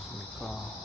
안녕하십니까.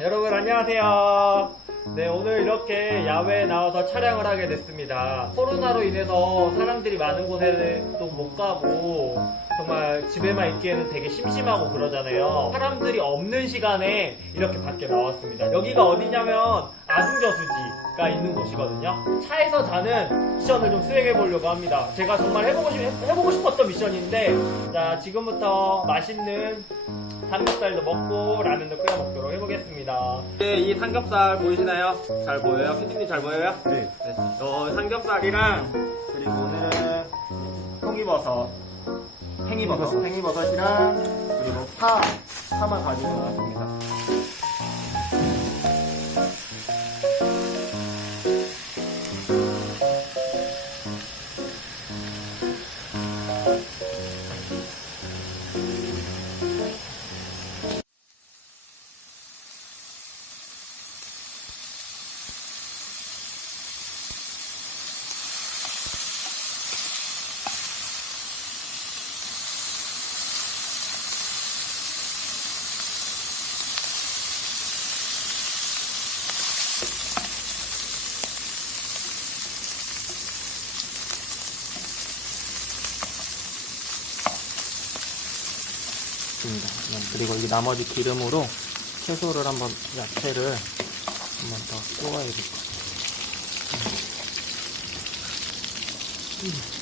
여러분 안녕하세요. 네 오늘 이렇게 야외에 나와서 촬영을 하게 됐습니다. 코로나로 인해서 사람들이 많은 곳에도 못 가고 정말 집에만 있기에는 되게 심심하고 그러잖아요. 사람들이 없는 시간에 이렇게 밖에 나왔습니다. 여기가 어디냐면 아중저수지 가 있는 곳이거든요. 차에서 자는 미션을 좀 수행해 보려고 합니다. 제가 정말 해보고, 싶, 해보고 싶었던 미션인데 자 지금부터 맛있는 삼겹살도 먹고 라면도 끓여 먹도록 해보겠습니다. 네, 이 삼겹살 보이시나요? 잘 보여요? 피디님 잘 보여요? 네. 어, 삼겹살이랑 그리고는 송이버섯, 팽이버섯, 팽이버섯이랑 그리고 파, 파만 가지고 나왔습니다. 좋습니다. 네, 그리고 이 나머지 기름으로 채소를 한번 야채를 한번 더 구워야 될 것 같아요.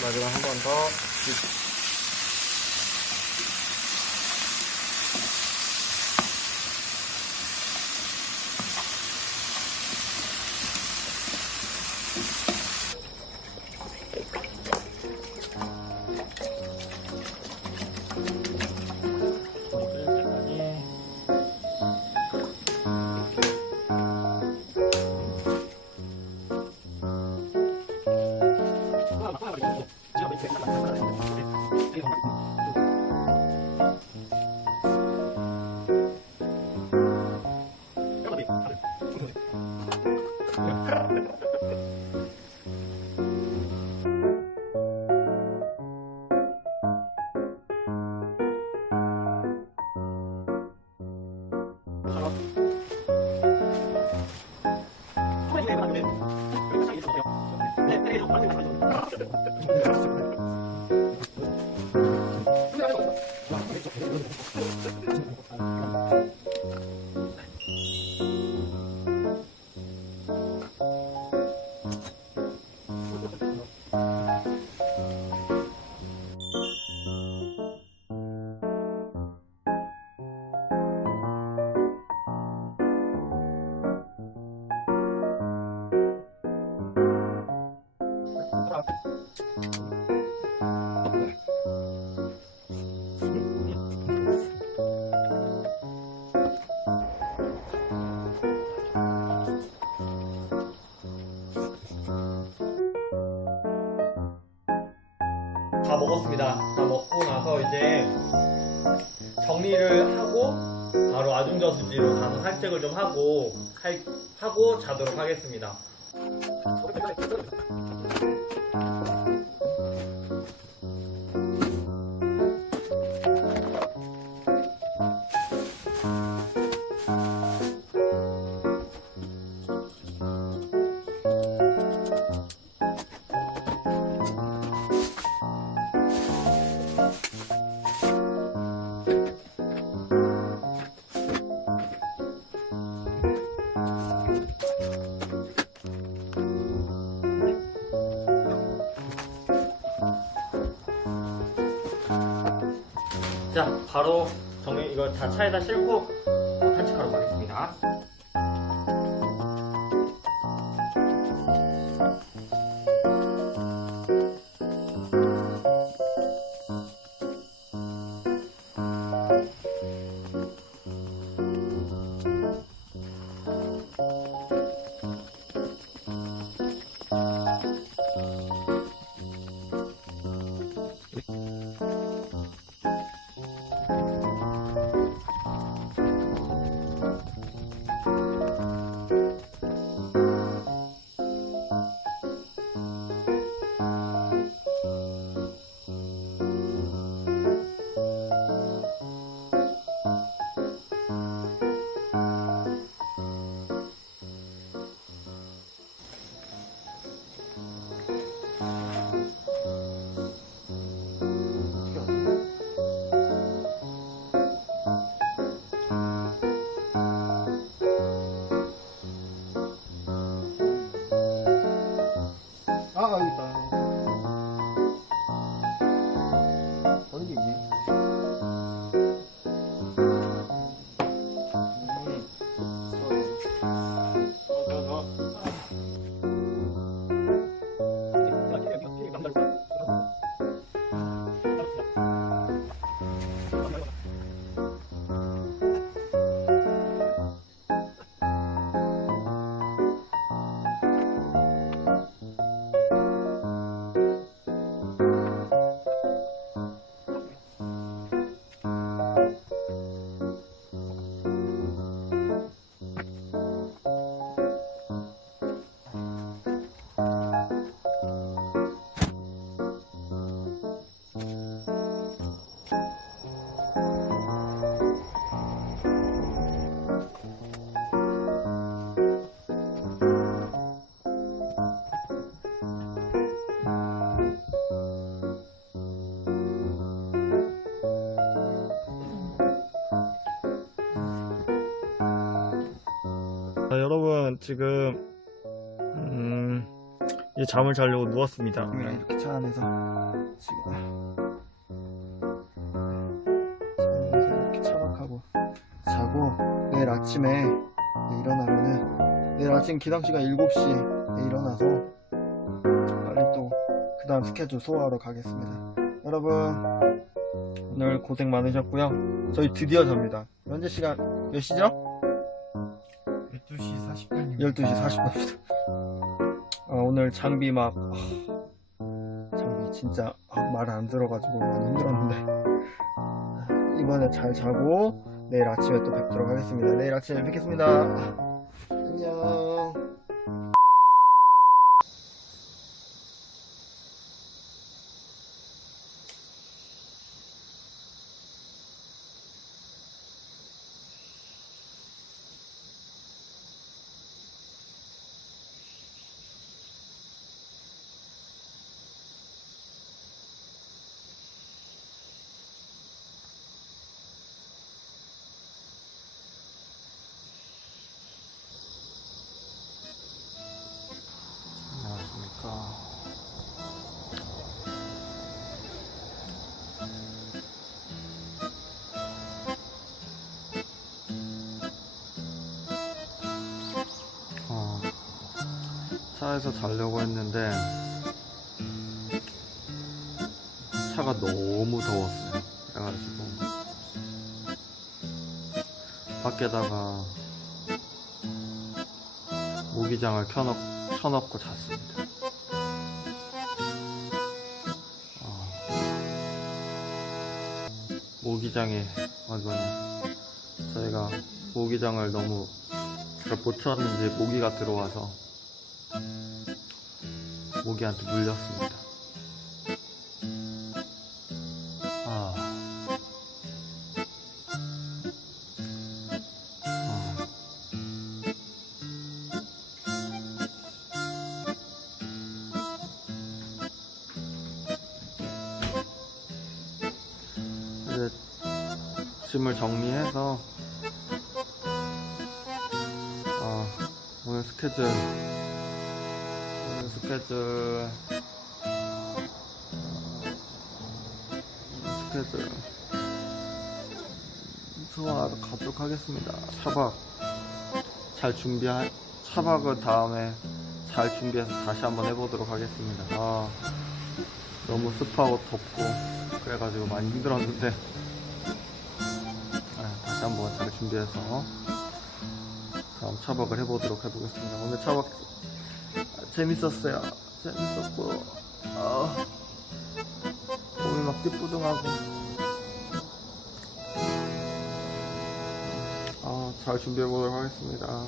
마지막 한 번 더. 다 먹었습니다. 다 먹고 나서 이제 정리를 하고 바로 아중저수지로 가서 산책을 좀 하고 할- 하고 자도록 하겠습니다. 자, 바로 정리 이거 다 차에다 싣고 산책하러 가겠습니다. Mm-hmm. 자, 여러분 지금 음, 이제 잠을 자려고 누웠습니다. 형이랑 이렇게 차 안에서 지금 차 안에서 이렇게 차박하고 자고 내일 아침에 일어나면은 내일 아침 기상 시간 7시에 일어나서 빨리 또 그 다음 스케줄 소화하러 가겠습니다. 여러분 오늘 고생 많으셨고요. 저희 드디어 잡니다. 현재 시간 몇 시죠? 12시 40분입니다. 12시 40분입니다. 아, 오늘 장비 막 아, 장비 진짜 말안 들어가지고 많이 힘들었는데 아, 이번에 잘 자고 내일 아침에 또 뵙도록 하겠습니다. 내일 아침에 뵙겠습니다. 안녕. 차에서 자려고 했는데 차가 너무 더웠어요. 그래가지고 밖에다가 모기장을 켜놓, 켜놓고 잤습니다. 어, 모기장에 완전 저희가 모기장을 너무 잘 보쳤는지 모기가 들어와서 모기한테 물렸습니다. 아. 아. 이제 짐을 정리해서 어, 오늘 스케줄 스케줄 어, 스케줄 수원 가도록 하겠습니다. 차박 잘 준비할 차박은 다음에 잘 준비해서 다시 한번 해보도록 하겠습니다. 아 너무 습하고 덥고 그래가지고 많이 힘들었는데 아, 다시 한번 잘 준비해서 다음 차박을 해보도록 해보겠습니다. 오늘 차박 재밌었어요. 재밌었고 아, 몸이 막 찌뿌둥하고 아, 잘 준비해 보도록 하겠습니다.